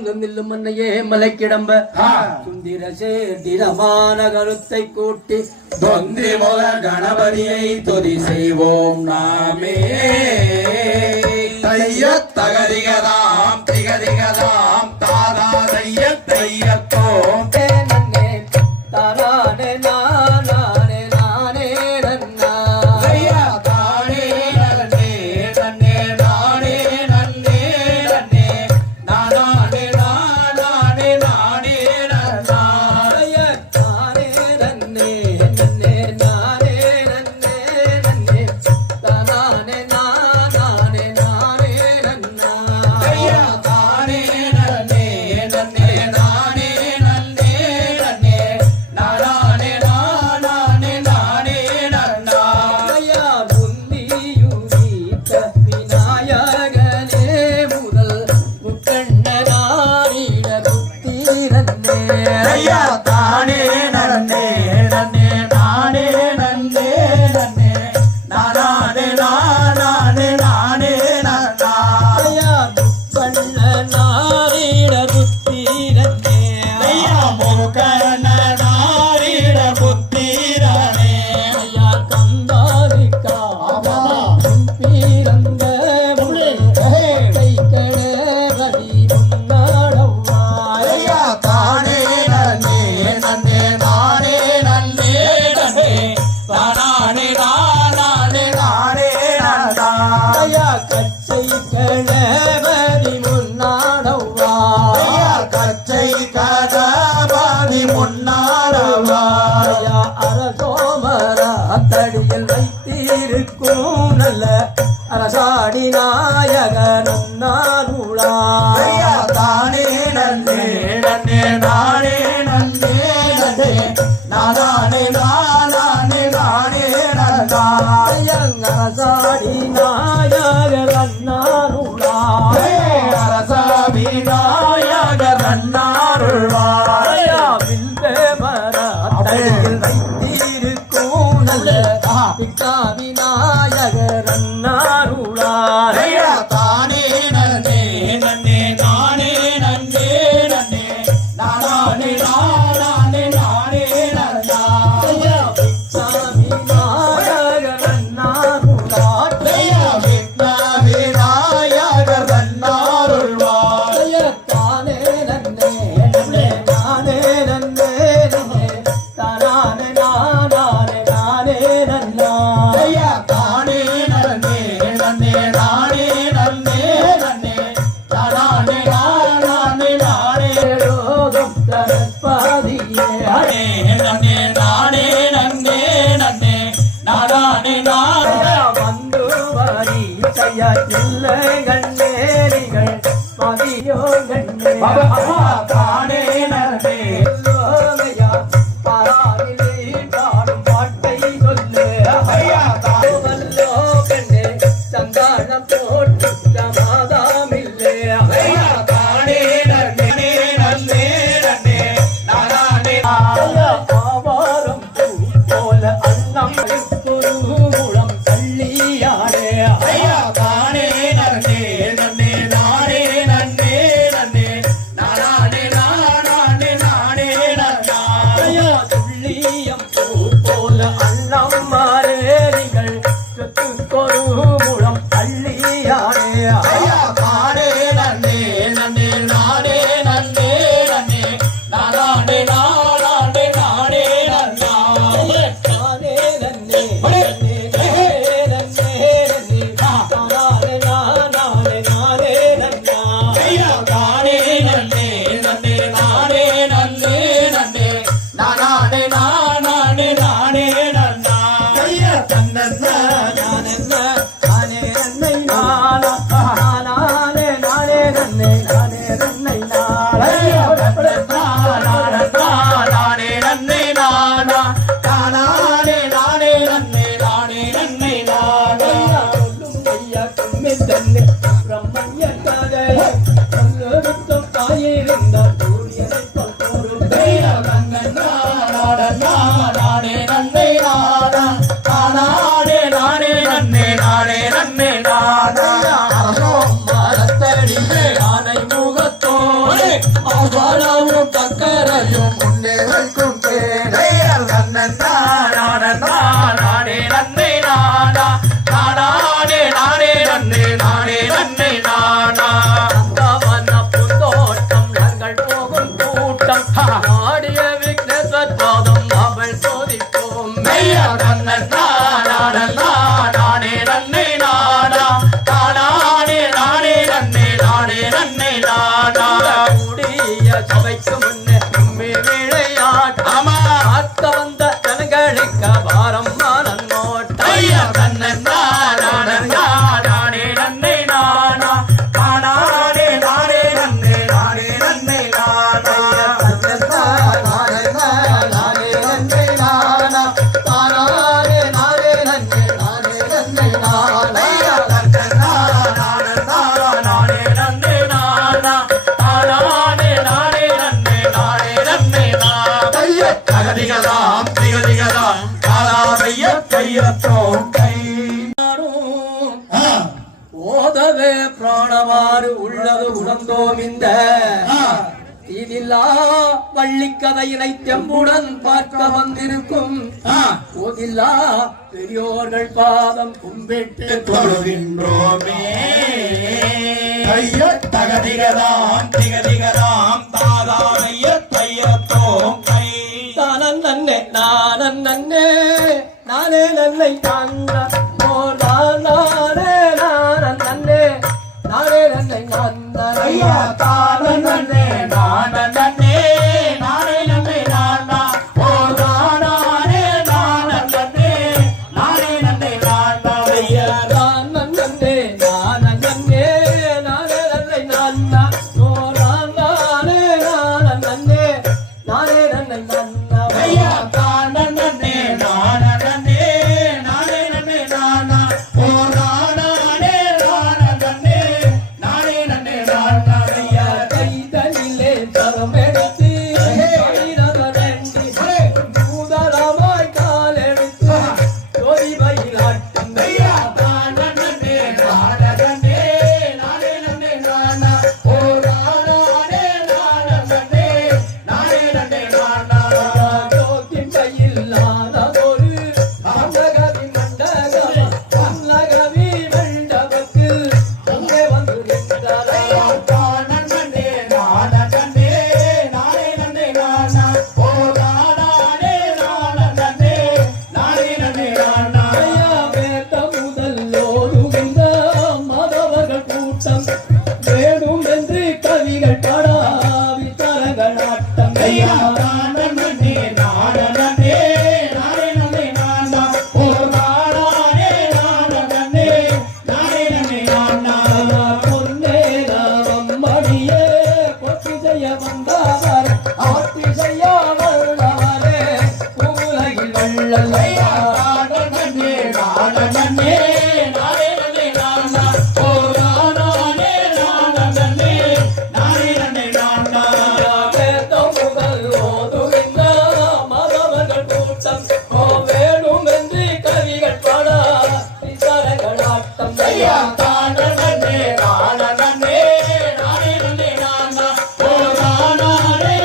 மன்னையே மலைக்கிடம்ப சுந்திர சேடிரமான கருத்தை கூட்டி தொந்தி முக கணபதியை துதி செய்வோம் நாமே. தைய தகதிகதாம் திகதிகதாம் தாதா தைய தையத்தோம் நன்னே தானே நானே நானே நன்னா தையா தானே நன்னே நன்னே நானே நன்னே நன்னே நானே நானே நானே நன்னா தானே நன்னே நன்னே நானே நன்னே நன்னே தானே நானே நானே நன்னா தையா தானே நன்னே நன்னே நானே நன்னே நன்னே நானே நானே நானே நன்னா ஐயா புந்தியுதீத்த விநாயகனே முதல் முக்கண்ணனாரிட புத்தி நன்னே தையா தானே நன்னே நன்னே நானே நன்னே நன்னே நானே நானே நானே நன்னா ஐயா முக்கண்ணனாரிட புத்தி நன்னே தையா முகநாரிட புத்திரனே ஐயா கந்தாரிக்கா பீரந்த கை கடவதி முன்னாடவ்வாய் தையா தானே நன்னே நன்னே நானே நன்னே நன்னே நானே நானே நானே நன்னா ஐயா கச்சை கடவதி முன்னாடவ்வாய் தையா கச்சை கதபாதி முன்னாரவா ஐயா அரசோமர தடியில் வைத்திருக்கும் நல்ல அரசாடி நாயக நன்னாருளாய் தையா தானே நன்னே நன்னே நானே நன்னே நன்னே நானே நானே நானே நன்னா அரசாடி நாயக நன்னாருளாய் அரசா விநாயக நன்னாருள்வாய் ஐயா வில்வேமர தடியில் வைத்திருக்கும் நல்ல பித்தா விநாயக நன்னாருளாய் தையா தானே நன்னே நன்னே நானே நன்னே நன்னே நானே நானே நானே நன்னா தையா விக்ன விநாயக நன்னாருள்வாய் தையா தானே நன்னே நன்னே நானே நன்னே நன்னே நானே நானே நானே நானே நன்னே நானே நன்னே நன்னே நானே நானே தானே நன்னே தையா போட்டு சமாதாமில்லை தையா தானே நன்னே நன்னே நன்னே நானே ஆவாரம் போல அன்னம் குருகுலம் தள்ளியாடே தையா தானே நன்னே நன்னே நானே நன்னே நன்னே நானே நானே நானே நன்னா ஐயா துள்ளியம் பூ போல அன்னம் மாறேறிகள் சொத்து குருகுலம் தள்ளியாடே தையா தானே நன்னே நன்னே நானே நன்னே நன்னே நானே நானே நானே நன்னா நானே நன்னே நன்னே நன்னே நன்னே நானே நானே நன்னா தையா தானே நன்னே நன்னே நானே நன்னே நன்னே நானே நானே நானே நன்னா தையா தன்னன்னா நானென்ன நானே நன்னை நானா நானே நானே நன்னை நானே நன்னை நாளை தையா தன்னன்னா நானே நன்னே நானா நானே நானே நன்னே நானே நன்னே நானா ஐயா கும்மி தன்னை பிரம்மய்யக்காக சொல்லுத்தம் தாயிருந்தால் சூரியனை போல் தையா தன்னன்னா நானே நன்னே நானா நானே நானே நன்னே நானே நன்னே நானா மரத்தடியே ஆனை முகத்தோடு அவளவும் தக்கரையும் முன்னே வைக்கும் பேரை நன்னே நன்னே நானா நானே நானே நன்னே நானே நன்னே நானா அந்தவன பூந்தோட்டம் நாங்கள் போகும் கூட்டம் ஆடிய விக்னேஸ்வர் பாதம் அவள் சோதிப்போம் நன்னே நானே நன்னே நானா நானே நானே நன்னே நானே நன்னே நானா கூடிய சபைக்கு முன்னே கும்மி விளையாட்டம் ஆமா பார்க்க வந்த ஜனங்களுக்கு பாரம் நன்னோட்டம் ஐயா நன்னே நானே நன்னே நானா நானே நானே நன்னே நானே நன்னே நானா ஐயா நன்னே நானே நன்னே நானா நானே நானே நன்னே நானே நன்னே நானா ஐயா தகதிகதாம் திகதிகதாம் காலாவைய கையத்தோம் கை ஓதவே பிராணமாறு உள்ளது உணர்ந்தோம் இந்த இதில்லா வள்ளிக்கதையினை தெம்புடன் பார்க்க வந்திருக்கும் போதில்லா பெரியோர்கள் பாதம் கும்பிட்டு தொழுகின்றோமே கைய தகதிகதாம் திகதிகதாம் தாதாவைய தையத்தோம் கை தானன் நன்னே நானன் நன்னே நானே நன்னை தாண்டா நானே நானன் நன்னே நானே நன்னை ஐயா நன்னே தான நன்னே நானே நானே நன்னே நானா ஓ நானே நன்னே நானே நன்னே நானா ஐயா நானன் நன்னே நானன் நன்னே நானே நன்னை நன்னா ஓ நானே நானன் நன்னே நானே நன்னை நன்னா ஐயா தான நன்னே நானே நன்னே நானா ஓ நானே நன்னே நன்னே நானா ஐயா கைதலிலே தரமெடுத்து கைரவரண்டி பூதளமாய் காலெடுத்து ஜோதி பயிலாட்டும் ஐயா தான நன்னே நானே நன்னே நானா ஓ நானே நன்னே நானா ஜோதின் கையில்லாததொரு மண்டகவி மண்டகம் மல்லகவி மண்டபத்தில் அங்கே வந்து நின்றாரா தான நன்னே நானே நன்னே நானா ஓ நானே நன்னே நானா ஐயா வேத முதல்லோருகின்ற மாதவர்கள் கூட்டம் வேணும் என்று கவிகள் பாடாவி தரகளாட்டம் ஐயா தான நன்னே நானே நன்னே நானா ஓ நானே நன்னே நானா பொன்னே நாமம் மடியே பொத்தி செய்ய வந்தவர் ஆத்தி செய்ய வல்லவரே உலகில் வள்ளல் ஐயா தான நன்னே நானே நானா ஓ நானே நன்னே நானா வேத முதல் ஓதுகின்ற மாதவர்கள் கூட்டம் வேணும் என்று கவிகள் பாடா தரகளாட்டம் ஐயா தான நன்னே நானே நன்னே நானா ஓ நானே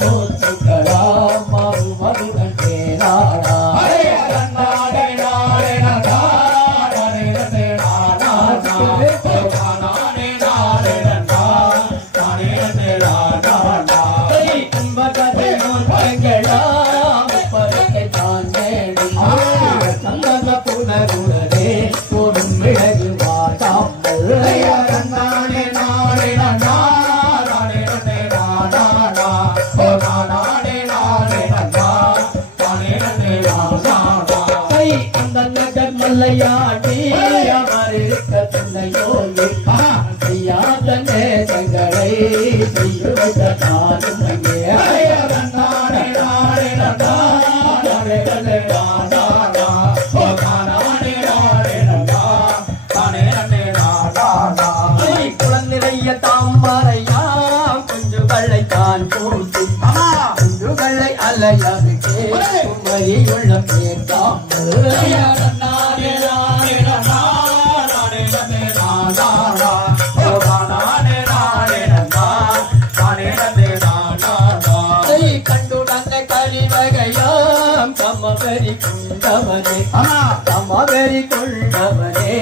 மூச்சுக்களா மறு மதுகள் தேனாடா புனருடனே ஒரு மிளகு வாடாமல் கை அந்த நகர் மல்லையாடி அமரிருக்க துணையோடு செய்யாத நேசங்களை செய்யுவத நானும் குழந்தைய தாமரையா குஞ்சுகளை தான் கூட்டி குஞ்சுகளை அலையருகே குமரியுள்ள பேசாமல் கண்டுடந்த கலிவகையாம் கமவரி குண்டவனே கமவரி கொண்டவனே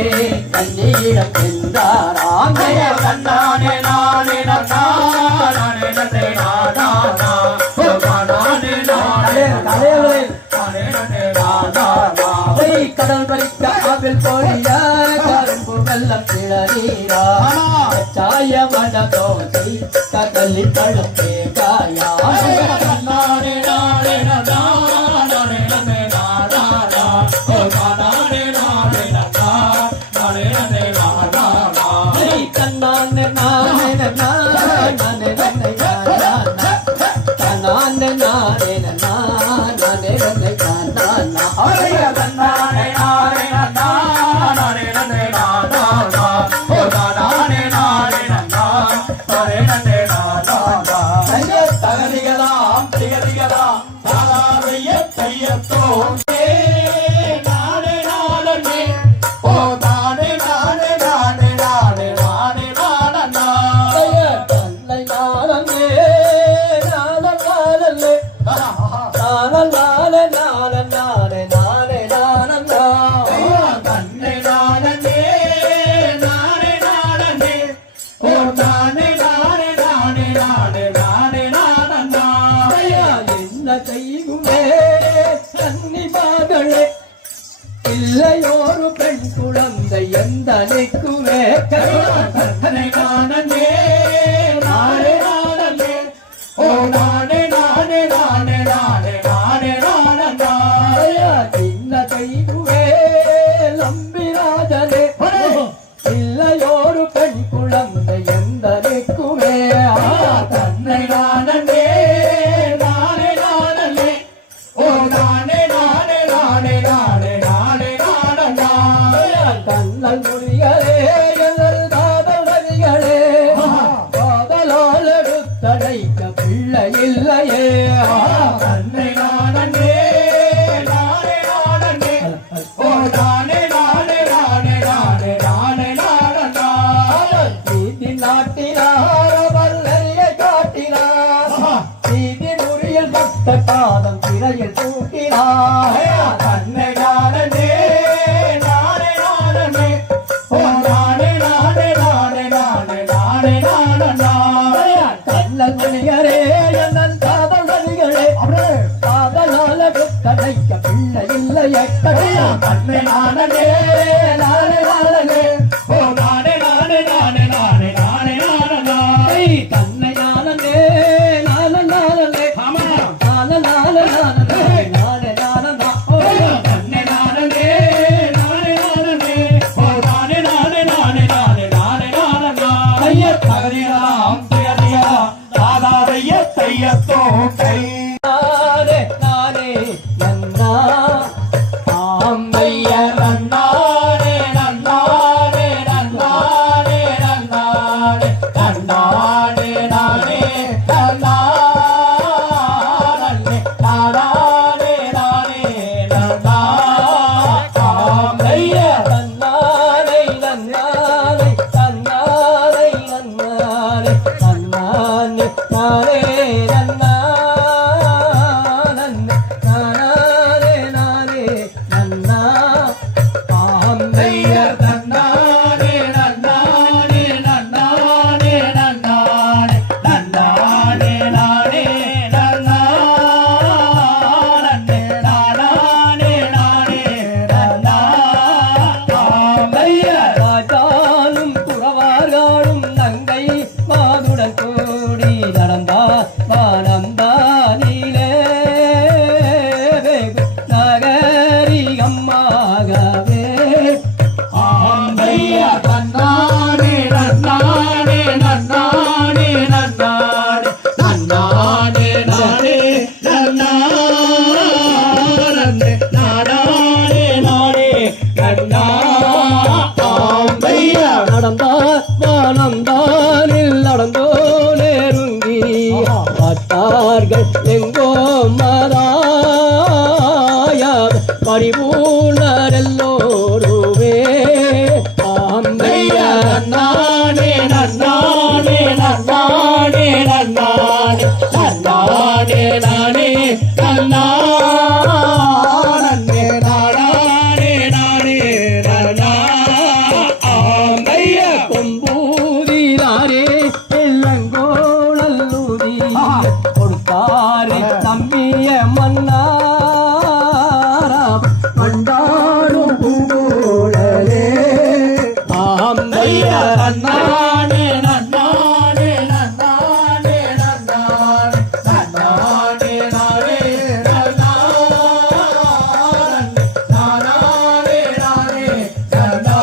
கண்ணியிடம் சென்றாராம் கண்ணானே நானே கடல் பறிக்க அவில் பொழிய கரும்பு வெள்ளம் கிளறீரா சாய மன தோசை கடலி பழம் கேகாயா தன்னானே நானே நானே தன்னானே நானே தகதிகளாம் திகதிகளாம் தாராவைய கையத்தோ இல்லையோரு பெண் குழந்தை எந்த நிற்குமே கருணை காணே நானே நானே ஓ நானே நானே நானே நானே நானே நானே சின்ன கைகுவே லம்பிராஜனே இல்லையோரு பெண் குழந்தை எந்த நிற்குமே தன்னை நானே நானே நானே ஓ நானே நானே நானே நானே கண்ணல் முடிகளே எங்கள் காதலடிகளே காதலால் எடுத்தடைக்க பிள்ளை இல்லையே தன்னை நானே நானே நானே ஓ நானே நானே நானே நானே நானே நானே நீதி நாட்டினார் வல்லையை காட்டினார் நீதி முறியில் பக்த காலம் திரையில் தூக்கினார் தன்னை நானே கடைக்க பிள்ளை இல்லையே தன்னை நானே நானே நானே ஓ நானே நானே நானே நானே நானே நானே தன்னை நானே நானே நானே ஆமா நானே நானே நானே நானே நானே ஓ தன்னை நானே நானே நானே ஓ நானே நானே நானே நானே நானே நானே ஐய தகதியாம் திகதியா தாதாதைய தையத்தோ கை நானே நன்னா வானந்தானில் நடந்தோ நெருங்கி பார்த்தார்கள் எங்கோ மதாய பரிபூர்ணர் எல்லோருமே ஆந்தையா நன்னானே நன்னானே நன்னானே நன்னானே நன்னானே நானே நன்னானே நானே நானே நன்னா ஆந்தையா கொம்பூதிராரே எல்லங்கோளல்லூதி கொடுத்தாரே தம்பிய மன்னாராம் கண்டாடும் பூங்கோழலே ஆந்தையா நன்னானே நன்னானே நன்னானே நன்னானே நன்னானே நானே நன்னானே நானே நன்னா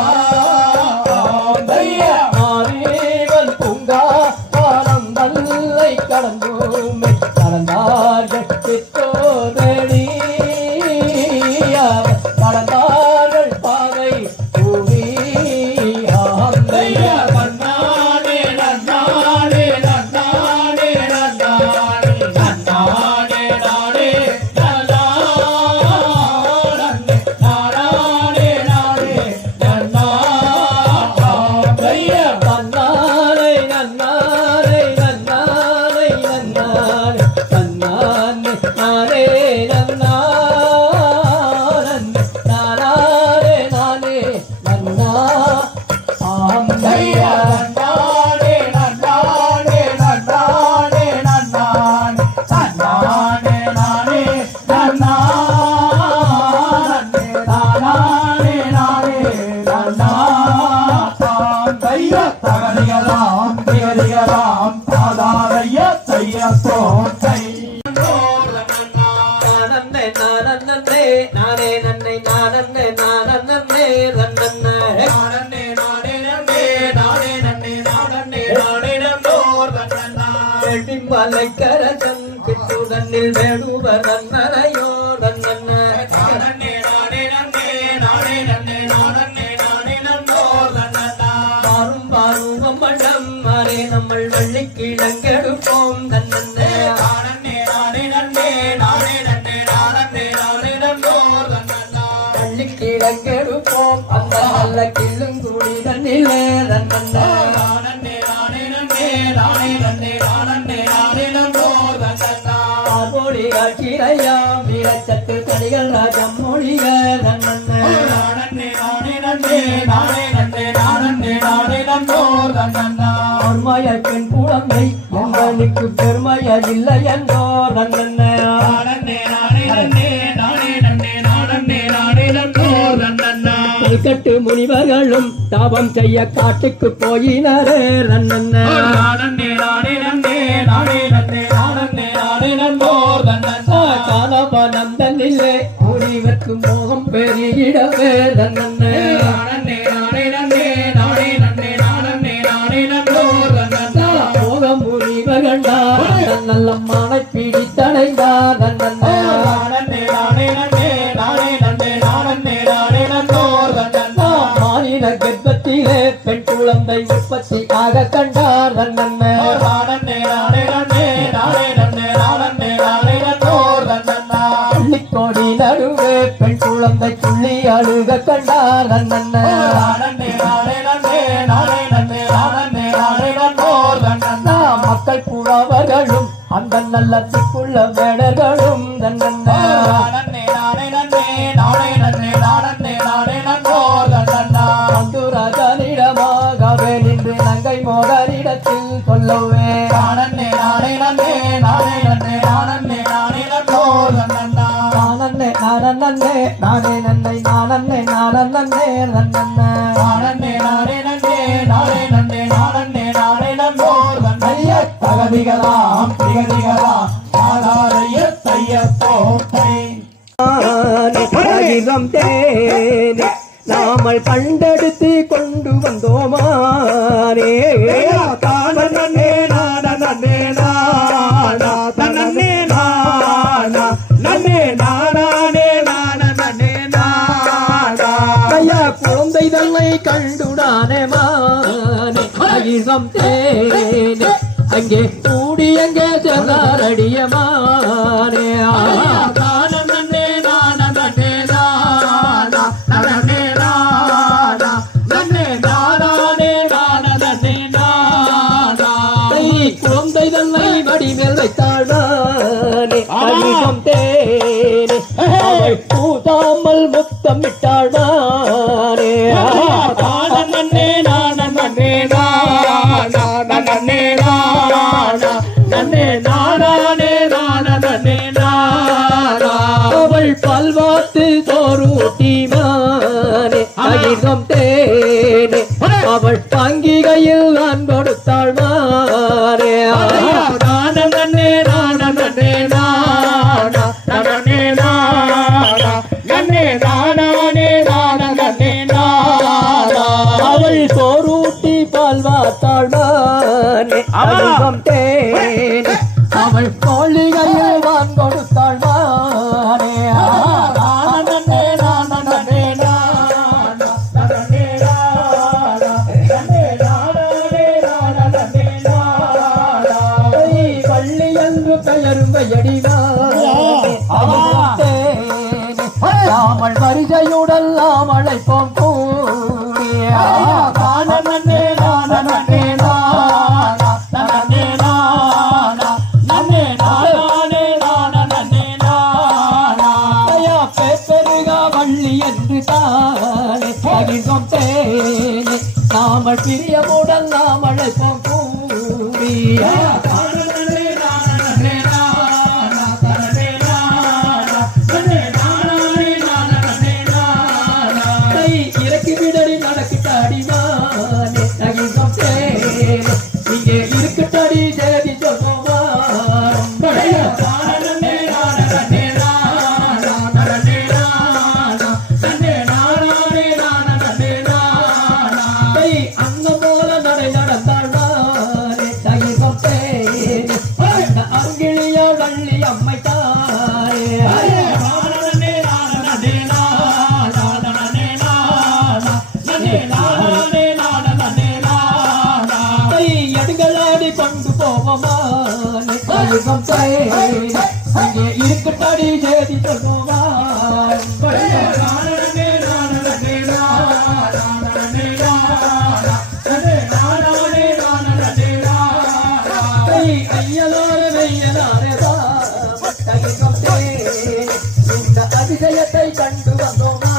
ஆந்தையா ஆரேவன் பூங்கா ஆனந்தல்லை கடந்தோமே கடந்தார்கள் சித்தோதடி கடந்தார்கள் பாதை பூமி ஆந்தையா நன்னானே நன்னானே நன்னானே நன்னானே நன்னானே நானே நன்னானே நானே நானே நன்னா ஆந்தையா நன்னாரை நன்னாரை நன்னாரை நன்னாரை நன்னாரை நானே நன்னாரே நானே நன்னா ஆந்தையா நன்னானே நன்னானே நன்னானே நன்னானே நன்னானே நானே நன்னானே நானே நானே நன்னா ஆந்தையா தகதிகளாம் திகதிகளாம் தாதாரைய செய்ய தோற்றை நானே நானே நானே நன்னை நானே நானே ரன்னே நானே நானே நன்னே நானே நன்னே நானே நானே நன்னோர் நன்னா வெள்ளிமலை கரசன் கிட்டுதன்னில் வேடுவர் நன்னரையோ ரன்னே நானே நானே நன்னே நானே நன்னே நானே நானே நன்னோர் நன்னா பாரும் பாரும் மண்டம் மாறே நம்ம வெள்ளிக்கிழங்கெடுப்போம் தன்னே நானே நானே நன்னே நானே நன்னே நானே நானே நன்னோர் நன்னா வெள்ளிக்கிழங்கெடுப்போம் அந்த நல்ல கிள்ளுங்குடி தன்னிலே ரன்னே நானே நானே நன்னே நானே நன்னே நானே நானே நன்னோர் நன்னா மொழி ஆட்சிரையா மீரச்சத்து தடிகள் ராஜம் மொழிக ரன்னே நானே நானே நன்னே நானே நன்னே நானே நானே நன்னோர் நன்னா பெருமையற்பின் குழந்தை எங்களுக்கு பெருமைய இல்லை என்றோ ரன்னே நானே நானே நன்னே நானே நன்னே நானே நானே நன்னோர் நன்னா கட்டு முனிவர்களும் தாபம் செய்ய காட்டுக்கு போயினரே ரன்னே நானே நானே நன்னே நானே நன்னே நானே நானே நன்னோர் நன்னா காலபனந்தனிலே முனிவர்க்கு மோகம் பெருகிடவே ரன்னே நானே நானே நன்னே நானே நன்னே நானே நானே நன்னோர் நன்னா மோக முனிவகண்டார் நல்ல மனை பிடித்தடைந்தார் ரன்னே நானே நானே நன்னே நானே நன்னே நானே நானே நன்னோர் நன்னா மாநில கர்ப்பத்திலே பெண் குழந்தை உற்பத்தி ஆக கண்டார் ரன்னே நானே நானே நன்னே நானே நன்னே நானே நானே நன்னோர் நன்னா பள்ளிக்கோடி நடுவே பெண் குழந்தை துள்ளி அழுக கண்டார் ரன்னே நானே நானே நன்னே நானே நன்னே நானே நானே நன்னோர் நன்னா மக்கள் புறவர்களும் அந்த நல்ல திக்குள்ள வேடர்களும் ரன்னே நானே நானே நன்னே நானே நன்னே நானே நானே நன்னோர் நன்னா ராஜனிடமாகவே நின்று நங்கை மோகனிடத்தில் சொல்லவே நானே நானே நன்னே நானே நன்னே நானே நானே நன்னோர் நன்னா நானே நானே நானே நன்னை நானே நானே ரன்னே நானே நானே நன்னே நானே நன்னே நானே நானே நன்னோர் நன்னைய தகதிகளாம் திகதிகளாம் ஆதாரைய தைய தோற்றை ஆயிரம் தேனே நாமல் கண்டெடுத்து கொண்டு வந்தோமானே நன்னே நானே நானா நன்னே நானா நன்னே நானே நானே நானா ஐயா குழந்தை தன்னை கண்டுடானே மா அதிகம் தேனே அங்கே கூடி அங்கே சென்றார் அடியமானே குழந்தை தன்னை மடிமேல் வைத்தாழ்வானே அதிகம் தேனே அவள் பூதாமல் முத்தமிட்டாழ்வானே அவள் பல்வாத்து சோறுட்டிமானே அதிகம் தேனே அவள் பங்கிகையில் நான் கொடுத்தாள் மாறே அவள் சோறுட்டி பால்வாத்தாள் மானே அதிகம் தேனே அவள் கோழிகையில் நான் கொடுத்தாள் மாறே ராமல் வரிசையுடன் நாம் அழைப்போம் கூடிய வள்ளி என்று தானே அதிகம் தேனே நாமல் பிரியமுடன் நாம் அழைப்போம் கூடிய இங்கே இருக்கட்டடி ஜெயதி சொல்லுவா அங்க போல நடை நடந்தாழ்வாரே தகிதம் தேனே அங்கிழிய வள்ளி அம்மை தாரே கொண்டு போவமானே அதிகம் தேனே இங்கே இருக்கட்டடி ஜெயதி சொல்லுவா இந்த அதிசயத்தை கண்டு வந்தோமா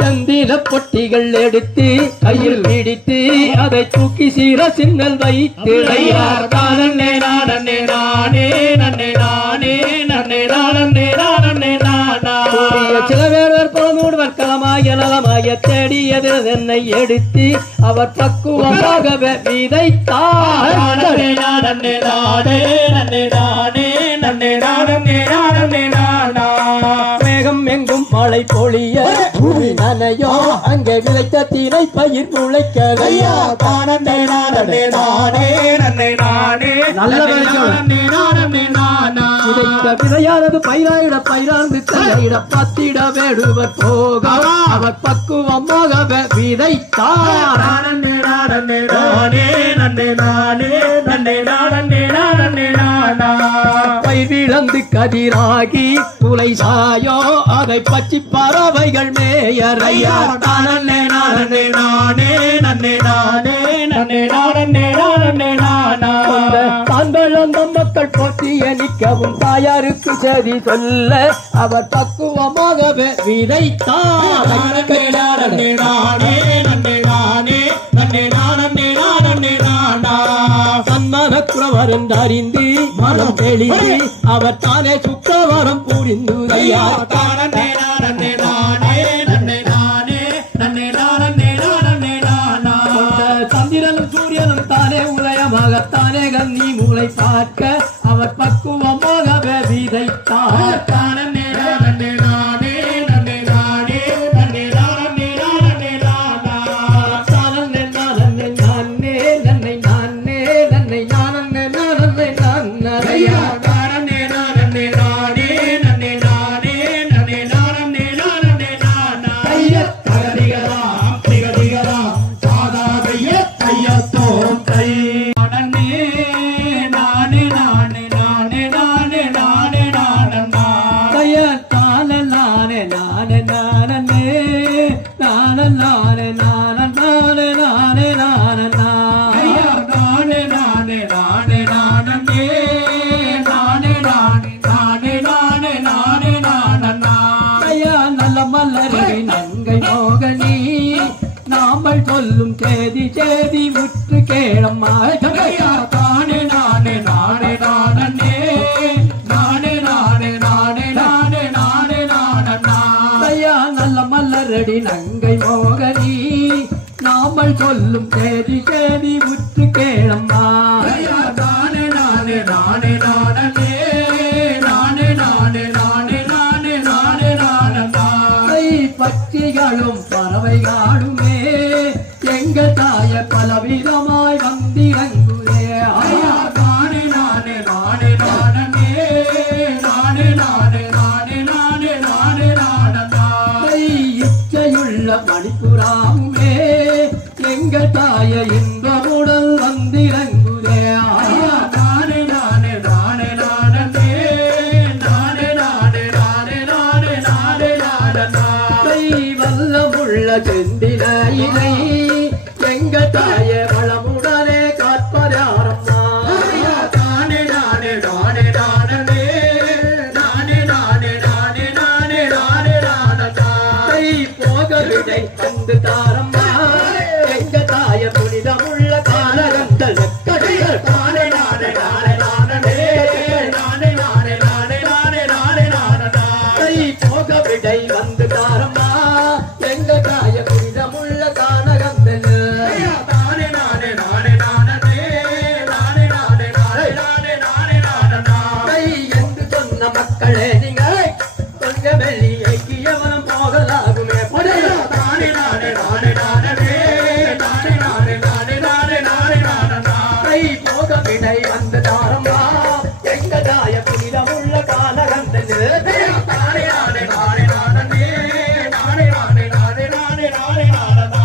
சந்திர பொட்டிகள் எடுத்து கையில் பிடித்து அதை தூக்கி சீர சின்னல் வைத்து சில பேர் மூடுவர் களமாய நலமாய தேடியது என்னை எடுத்து அவர் பக்குவமாகவே விதைத்தார் மேகம் எங்கும் மழை பொழிய பூமி நனையோ அங்கே விளைத்த தீனை பயிர் முளைக்கலையா விதையானது பயிராயிட பயிராந்து கையிட பத்திட வேடுவர் போக அவர் பக்குவமாக விதைத்தார் பயிரிழந்து கதிராகி துளை சாயோ அதை பச்சி பறவைகள் மேயறையா மக்கள் போட்டிய நிற்கவும் தாயாருக்கு சரி சொல்ல அவர் பக்குவமாகவே விதைத்தார் சன்மானக்குறவர் அறிந்து மனம் தெளிந்து அவர் தானே சுக்கவரம் புரிந்து மேகம் நீ மூளை பார்க்க அவர் பக்குவமாக விதைத்தார் நன்னே நானே நானே நன்னே நானே நன்னே நானே நானே நானா தானே நானே நானே நன்னை நானே நன்னை நானே நானே ஐயா நானே நானே நானே நன்னே நானே நன்னே நானே நானே நானா ஐயா தகதிகராம் திகதிகராம் சாதாதைய கையத்தோம் கை நானே நானே நானே நானே நானே நானே நானா தானே நானே நானே நானே நானே நானே நானே நானே நானே நானே ஐயா நானே நானே நானே நானே நானே நானே நானே நானே நானே நானா ஐயா நல்ல மலரே நங்கை மோகனி நாமல் சொல்லும் சேதி சேதி முற்று கேளம்மா ஐயா தானே நானே நானே நானே நானே நானே நானே நானே நானே நானா ஐயா நல்ல மலரடி நங்கை மோகனி நாமல் சொல்லும் சேதி சேதி முற்று கேளம்மா ஐயா தானே நானே நானே நானே நானே நானே நானே நானே நானே நானா பட்சிகளும் பறவைகளுமே எங்க தாய பலவிதமாய் வந்திறங்குதே ஐயா தானே நானே நானே நானே நானே நானே நானே நானே நானே நானா இச்சையுள்ள மணிப்புறாவுமே எங்க தாய இன்பமுடன் வந்திறங்குதே ஐயா தானே நானே நானே நானே நானே நானே நானே நானே நானே நானா வல்லமுள்ள செந்திலையினை எங்க தாய வளமுடனே காப்பதாரம்மா ஐயா தானே நானே நானே நானே நானே நானே நானே நானே நானே நானா போக விடை தந்து தாரம்மா எங்க தாய புனிதமுள்ள காலகந்தல் தானே நானே நானே நானே நானே நானே நானே நானே நானே நானா போக விடை வந்து தாரம்மா எங்க தாய புனிதமுள்ள காலகந்தல் ஐயா தானே நானே நானே நானே நானே நானே நானே நானே நானே நானா என்று சொன்ன மக்களே நீங்கள் கொஞ்சம் வெள்ளி ஐக்கியவனம் போகலாகுமே ஐயா தானே நானே நானே நானே நானே நானே நானே நானே நானே நானா போக விடை வந்து தாரம்மா எங்க தாய புனிதமுள்ள காலகந்தல் ஐயா தானே நானே நானே நானே நானே நானே நானே நானே நானே நானா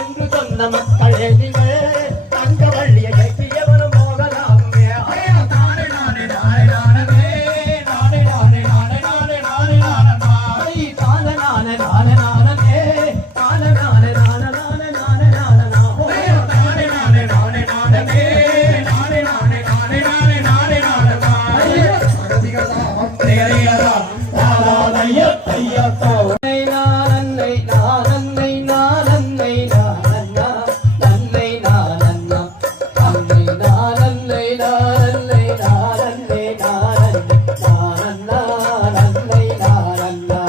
என்று சொன்ன மக்களே நீங்கள் தங்க வள்ளியை ஐக்கியவனம் போகலாகுமே ஐயா தானே நானே நானே நானே நானே நானே நானே நானே நானே நானா தான நானே நானே நானே தான நானே நானே நானே நானே நானே ஐயா தானே நானே நானே நானே நானே நானே நானே நானே நானே நானா தகதிகராம் திகதிகராம் சாதாதைய கையத்தோ நன்னை நானன்னை நானன்னை நானன்னா நன்னை நானன்னா நன்னை நானன்னை நானன்னை நானன்னை நானன்னை நானன்னா நன்னை நானன்னா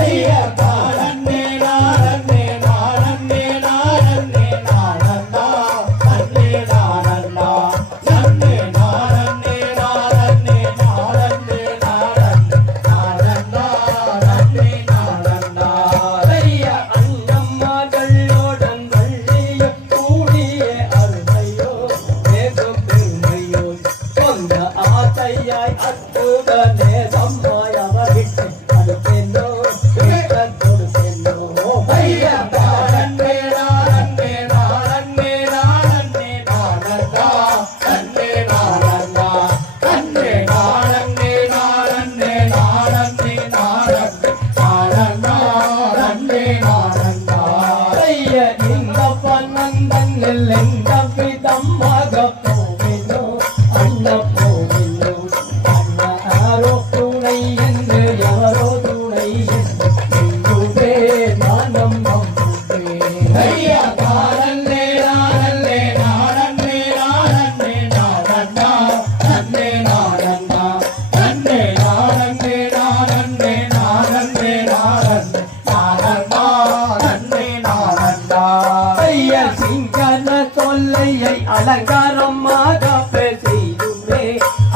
ஐயா தானே நானே நானே நானே நானன்னா நன்னே நானன்னா நன்னே நானே நானே நானே நானே நானன்னா நன்னே நானன்னா ஐயா அண்ணம்மாக்களோடன் வள்ளிய கூடிய அருமையோ நேசம் பெருமையோ சொந்த ஆசையாய் அற்புத நேசம்மாய் அவர் விட்டு அது பெண்ணோ கொடுப்பெண்ணோ ஐயா தானே நானே நானே நானே நானன்னா நன்னே நானன்னா நன்னே நானே நானே நானே நானே நானன்னா நன்னே நானன்னா ஐயா இந்த பன்னந்தங்கள் எந்த விதமாக போவினோ அண்ண போவினோ அண்ணா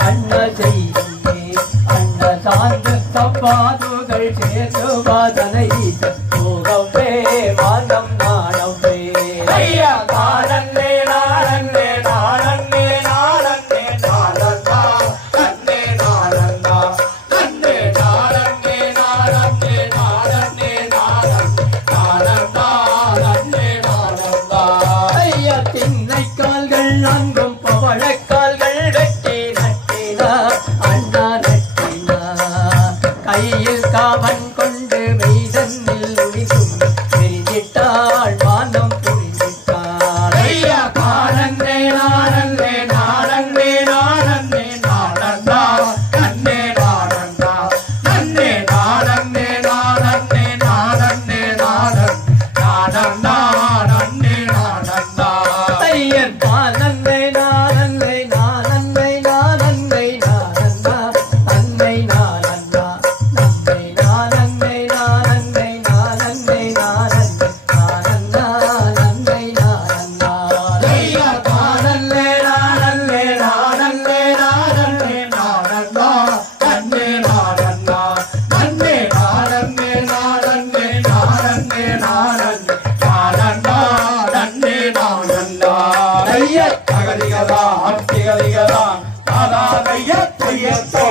அண்ண செய்தியே அண்ண சார்ந்த தப்பாதுகள் சேர்ந்து வாதனை போகவே வானம் நாடவே ஐயா நாடன்னே நாடன்னே நாடன்னே நாடன்னே நாடந்தா நன்னே நாடந்தா நன்னே நாடன்னே நாடன்னே நாடன்னே நாடந்தா நன்னே நாடந்தா ஐயா திண்ணை கால்கள் அங்கும் பவழக்கால்கள் வெட்டி நட்டினா அண்ணா நட்டினா கையில் காவன் கொண்டு மெய்தன்னில் உயிரும் பெரிதிட்டாள் வானம் புரிந்திட்டாள் ஐயா நாடன்னே நாடன்னே நாடன்னே நாடன்னே நாடந்தா நன்னே நாடந்தா நன்னே நாடன்னே நாடன்னே நாடன்னே நாடந்தா நன்னே நாடந்தா ஐயன் நானன்னை நானன்னை நானன்னை நானன்னை நானன்னா நன்னை நானன்னா நன்னை நானன்னை நானன்னை நானன்னை நானன்னை நானன்னா நன்னை நானன்னா ஐயா நாடன்னே நாடன்னே நாடன்னே நாடன்னே நாடந்தா நன்னே நாடந்தா நன்னே நாடன்னே நாடன்னே நாடன்னே நாடந்தா நன்னே நாடந்தா ஐயா தகதிகதா அத்திகதிகதா தாதா ஐயா தையத்தோ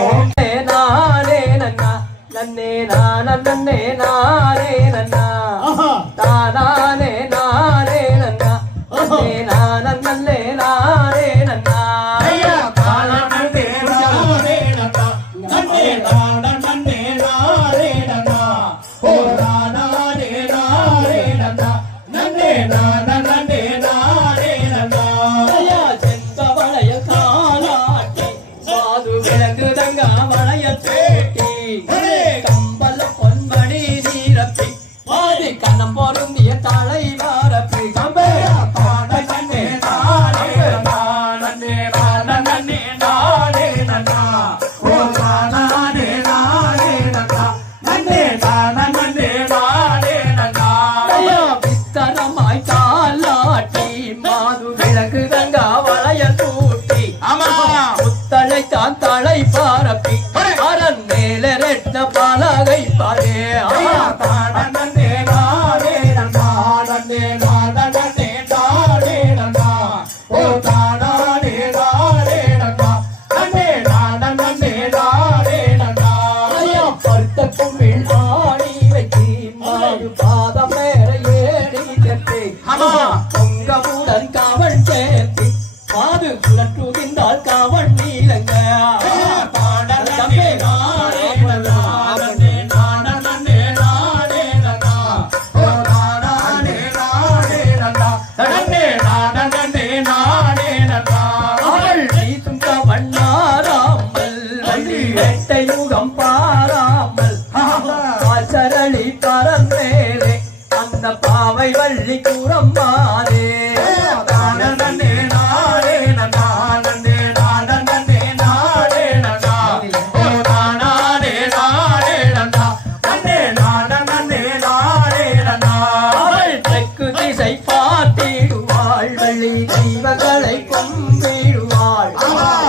நானே நன்னா நன்னே நானன்னே நானே நன்னா தானானே நானே நன்னா நன்னே நானன்னே நானே நன்னா ஐயா தானே நானே நன்னா நன்னே நாடன்னே நானே நன்னா ஓ நானே நானே நன்னா நன்னே நாடன்னே நானே நன்னா ஐயா செந்த வளைய காலாட்டி சாது விளங்கு தங்க வளைய சேட்டி கம்பல பொன்மணி நீரப்பி பாதி கணம் பொருந்திய தலை வாரப்பி கம்பையா பாட கண்ணே நானே நன்னா நன்னே நாடன்னே நானே நன்னா ஓ நானே நானே நன்னா நன்னே நாடன்னே நானே நன்னா ஐயா வித்தனமாய் காலாட்டி மாது விளங்கு தங்க வளைய தூட்டி ஆமா முத்தலை தான் தலை பாரப்பி அரண் மேல ரெட்ட பலகை பாரே ஐயா தானே நானே நன்னா நன்னே நாடன்னே நானே நன்னா ஓ தானே நானே நன்னா நன்னே நாடன்னே நானே நன்னா ஐயா பருத்த குமிழ் ஆணி வைத்தி மாடு பாதம் மேல ஏறி தெப்பி ஆமா பொங்கமுடன் காவல் சேர்த்தி மாது சுழற்றுகின்றால் காவல் நீலங்க தானே நானே நன்னா நன்னே நாடன்னே நானே நன்னா ஓ தானே நானே நன்னா நன்னே நாடன்னே நானே நன்னா அவள் வீசும் கவன் மாறாமல் வள்ளி வேட்டை முகம் பாராமல் ஆச்சரளி பரந்தேலே அந்த பாவை வள்ளி கூறம்மானே தானே நானே நன்னா நன்னே நாடன்னே நானே நன்னா ஓ தானே நானே நன்னா நன்னே நாடன்னே நானே நன்னா அவள் தெற்கு திசை பார்த்திடுவாள் வள்ளி தெய்வங்களை கும்பிடுவாள்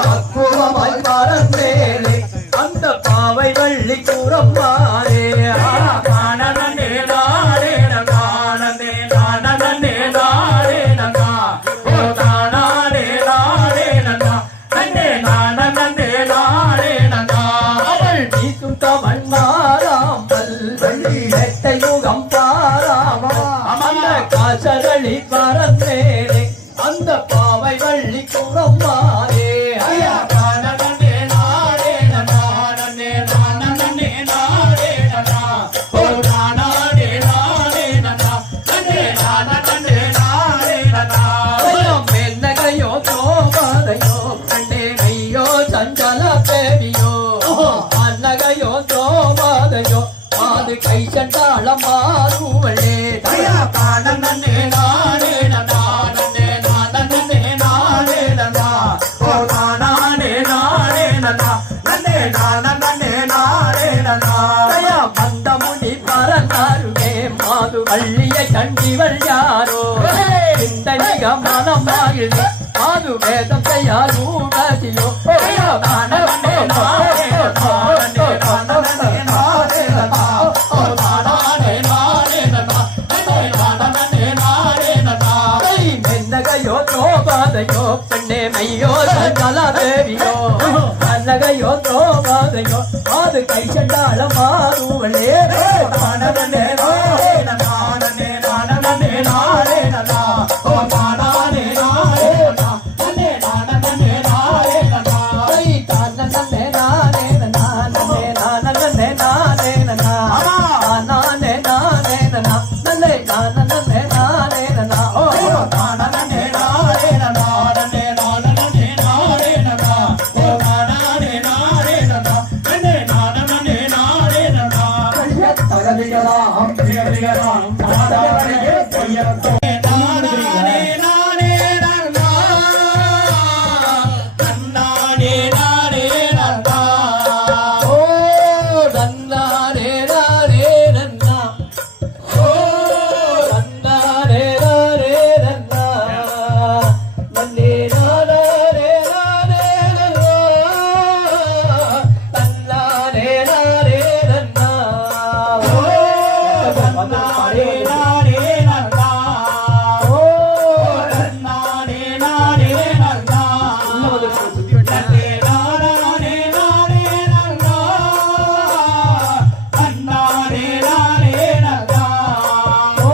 பக்குவமாய் பரந்தேலே அந்த பாவை வள்ளி கூறம்மானே தானே நானே நன்னா நன்னே நாடன்னே நானே நன்னா ஓ தானே நானே நன்னா நன்னே நாடன்னே நானே நன்னா அவள் வீசும் கவன் மாறாமல் வள்ளி வேட்டை முகம் பாராமல் அந்த காசரளி பரந்தேலே அந்த பாவை வள்ளி கூறம்மானே ஐயா தானே நானே நன்னா நன்னே நாடன்னே நானே நன்னா ஓ தானே நானே நன்னா நன்னே நாடன்னே நானே நன்னா மேல் நகையோ தோமதையோ கண்டே கையோ சஞ்சல பேபியோ அன்னகையோ தோமதையோ மாது கை சண்டாளம் மாறுவளே ஐயா தானே நானே நன்னா நன்னே நாடன்னே நானே நன்னா ஓ தானே நானே நன்னா நன்னே நாடன்னே நானே நன்னா ஐயா வந்த முடி பரந்தாருமே மாது வள்ளியை கண்டிவள் யாரோ இந்த நிக மனமாயில் மாது வேதம் செய்யார் ஊடதியோ ஐயோ சஞ்சலா தேவியோ அன்னகையோ தோமாதையோ அது கை செண்டாள மாறுவளே நானே நானே நானே நானே நானே ஓ நானே நானே நானே நானே நானே ஐ தானே நானே நானே நானே நானே நானே நானே நானே நானே நானே ஓ நானே நானே நானே நானே நானே ஓ நானே நானே நானே நானே நானே தகதிகளாம் திகதிகளாம் நாடாரே பொய்யத்தோ நானே நானே நானே நானே ஓ நன்னாரே நாரே நன்னா ஓ நன்னாரே நாரே நன்னா நன்னே நாரே நாரே நன்னா நன்னாரே நாரே நன்னா ஓ நானே நானே ஓ நானே நானே நன்னே நானே நானே நன்னானே நானே நன்னா ஓ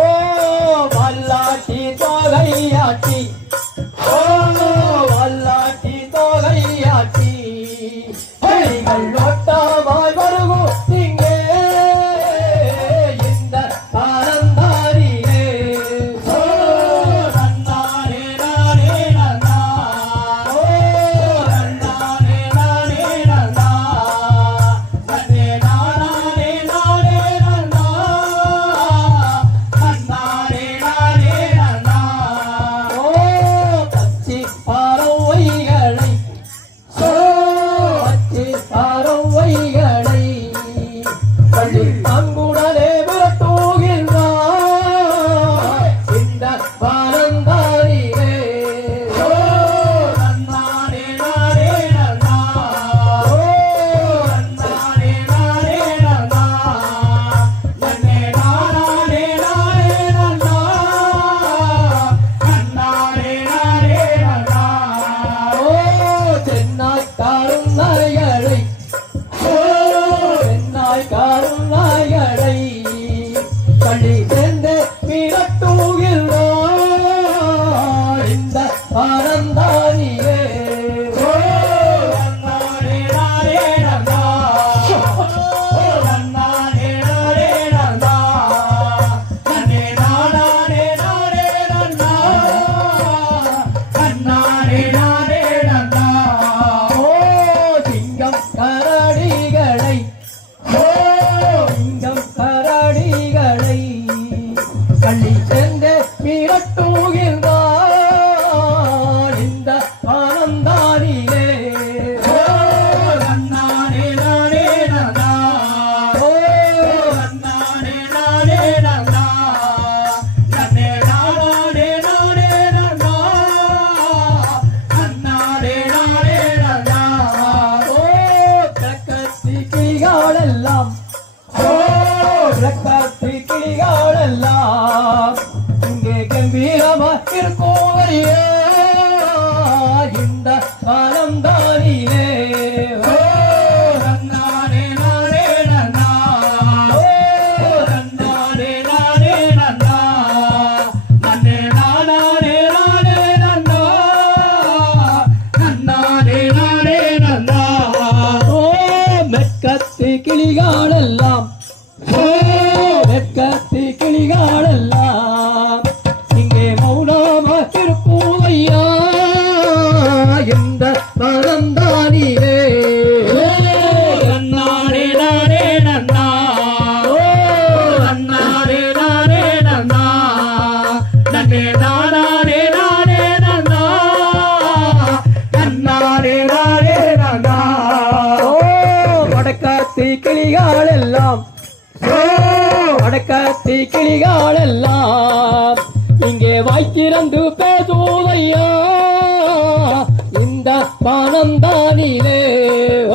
வல்லாட்டி தோகையாட்டி ஓ வல்லாட்டி தோகையாட்டி நீங்கள் ஒட்டாமாய் வருகும் இங்கே இந்த பரந்தாரிலே ஓ நன்னானே நானே நன்னா ஓ நன்னானே நானே நன்னா நன்னே நானே நானே நன்னா நன்னானே நானே நன்னா ஓ பச்சி பறவைகளை ஓ பச்சி பறவைகளை பள்ளி பங்குடனே விரட்டுகின்றார் இந்த பரந்தாரிலே ஓ நன்னானே நானே நன்னா ஓ நன்னானே நானே நன்னா நன்னே நானே நானே நன்னா நன்னானே நானே நன்னா ஓ தென்னாய் காரும் நாய்களை ஓ தென்னாய் காரும் நாய்களை பள்ளி சேர்ந்து விரட்டுகின்றார் இந்த பரந்தாரிலே ஓ நன்னானே நானே நன்னா ஓ நன்னானே நானே நன்னா நன்னே நானே நானே நன்னா நன்னானே நானே நன்னா ஓ சிங்கம் கரடிகளை ஓ சிங்கம் கரடிகளை கள்ளி சேர்ந்து விரட்டுகின்றார் இந்த பரந்தாரிலே ஓ நன்னானே நானே நன்னா ஓ நன்னானே நானே நன்னா நன்னே நானே நானே நன்னா நன்னானே நானே நன்னா ஓ கிழக்கத்தி கிளிகளெல்லாம் ஓ கிழக்கத்தி கிளிகளெல்லாம் இங்கே கம்பீரமாக இருக்கும் ஐயா இந்த பரந்தாரிலே ஓ நன்னானே நானே நன்னா ஓ நன்னானே நானே நன்னா நன்னே நானே நானே நன்னா நன்னானே நானே நன்னா ஓ மெற்கத்தி கிளிகளெல்லாம் ஓ மெற்கத்தி கிளிகளெல்லாம் இங்கே மௌனமாக இருப்போம் ஐயா இந்த பரந்தாரிலே நன்னானே நானே நன்னா ஓ நன்னானே நானே நன்னா நன்னே நானே நானே நன்னா நன்னானே நானே நன்னா ஓ வடக்கத்தி கிளிகளெல்லாம் ஓ வடக்கத்தி கிளிகளெல்லாம் இங்கே வாய்த்திறந்து பேசுதையா இந்த பரந்தாரிலே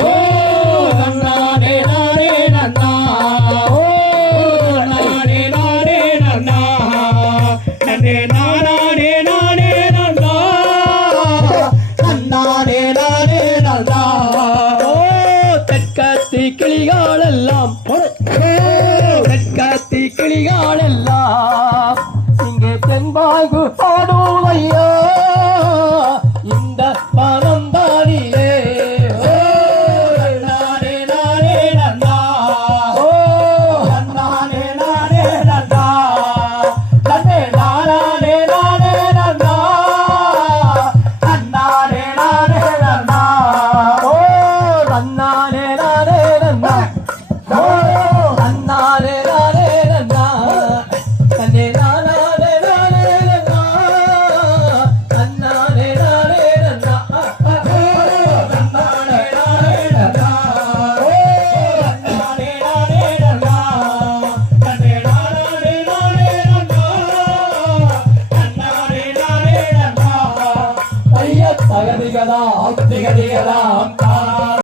ஓ நன்னானே நானே நன்னா ஓ நானே நானே நன்னா நன்னே நானே நானே நன்னா தெற்காத்தி கிளிகளெல்லாம் தெற்காத்தி கிளிகளெல்லாம் இங்கே தென்பாங்கு ஆடுவையா இந்த பரந்தானிலே நானே நானே நன்னா நானே நானே நன்னா நன்னே நானே நானே நன்னா நானே நானே நன்னா ஓ நன்னானே நானே நன்னா ஓ நன்னானே நானே நன்னா நன்னே நானே நானே நன்னா நன்னானே நானே நன்னா நானே நானே நன்னா நானே நானே நன்னா நன்னே நானே நானே நன்னா நானே நானே நன்னா ஐய தகதிகளாம் திகதிகளாம்